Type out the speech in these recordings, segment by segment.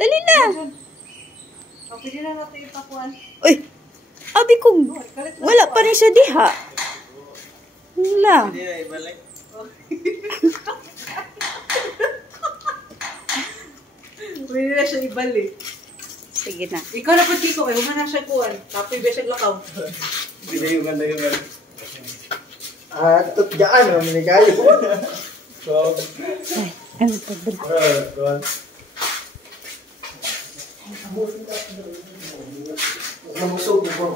Dali na. Pwede na natin ipakuan. Uy, abi kong wala pa rin siya diha. Wala. Hindi na ibalik. Pwede na siya ibalik. Sige na. Ikaw na pati ko, huwag na siya kuhan. Tapos iba siya lakaw. Hindi na yung ganda yung ganda. Ito dyan, mamili kayo. So, Ay, ano pa ba? Nabusog na po.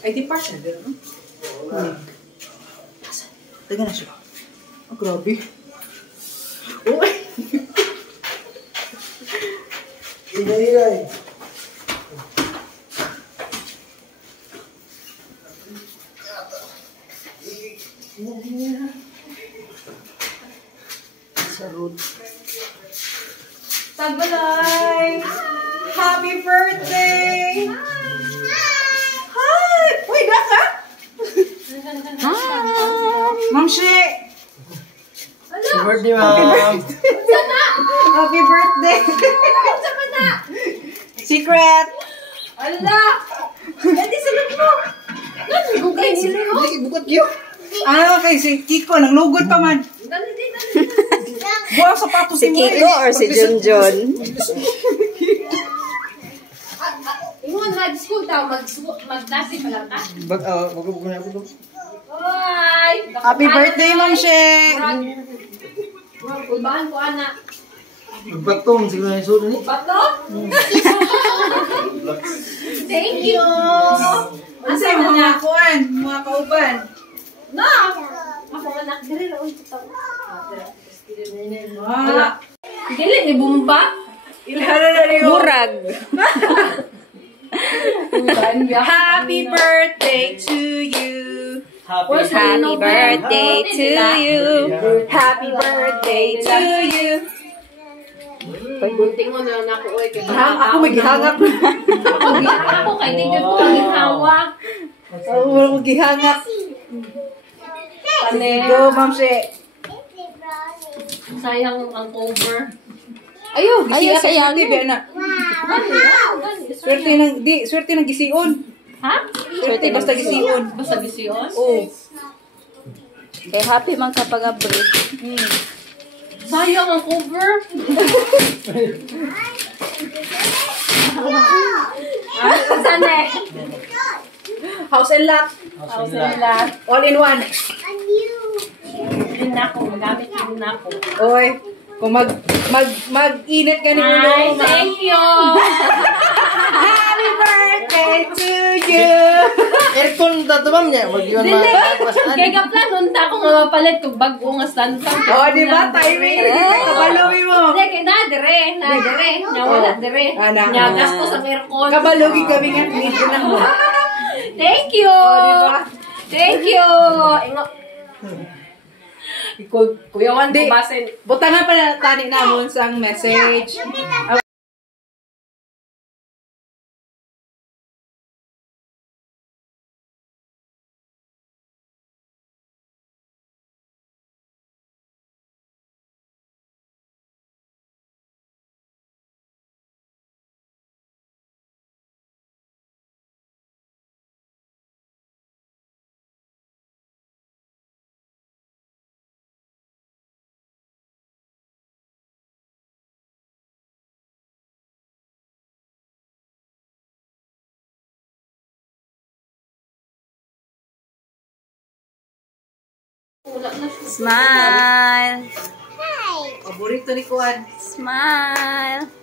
Ay, di part na din, no? Taga na siya. Oh, grabe. Uy! Inay. Sarod. Tagbalay! Happy birthday! Hi! Uy, ka? Ma'am She! Happy birthday, ma'am! Happy birthday! Secret! Ala! Hindi sunod mo! Gugay sila mo! Bukat yun! Ano kay si Kiko, nanglugod pa man. Dali. Buwang sapatos Si ni mo, Kiko or si Junjun? Ingon, mag-school daw. Mag-nasi pa lang ka. Wag ko na ako. Ay! Happy birthday, Ma'am She! Ulbahan ko, anak. Bagtong, siguro na yung sudo ni. Bato? Thank you! Asa yung mga kuan, mga kauban? No! Ako anak, dili na ulit ito. Ah, Dili, ni Bumba. ilhara na rin yung... Murag. Happy birthday to you! Happy birthday to you. Happy birthday to you. Paggunting mo na ako, oy. Ako maghihangak. Ako, kay tignan ko kaging hawak. Ako maghihangak. Pane. Go, Ma'am She! Sayang ang cover. Ayo, Ayo, sayang. Bibi, anak. Swerte ng gisiun. Ha? Swerte basta gisiun. Basta gisiyon? Oh. Kay happy man kapag abri. Sayang ang cover. Saan eh? House and lot. House and lot. All in one. Yun na ako. Magamit yun na ako. Oy, kung mag-init ka ni Ulo. Ay, thank you! Happy birthday to you! Aircon dito, ma'am niya. Mag-iwan Dili! mga Kaya kaplan, nunta ko nga mapalit kung bago nga stand pa. Oh, di ba? Timing. Kabalogi mo. Hindi, kaya na, dire. Nya wala, dire. Ana. Nya gastos ang aircon. Kabalogi kami nga. Nito na mo. Thank you! Oh, di ba? Thank you! Ingo. Kuya Juan, Di. babasin. Butangan pa na tani namon sang message. Smile. Paborito ni Kuan. Smile.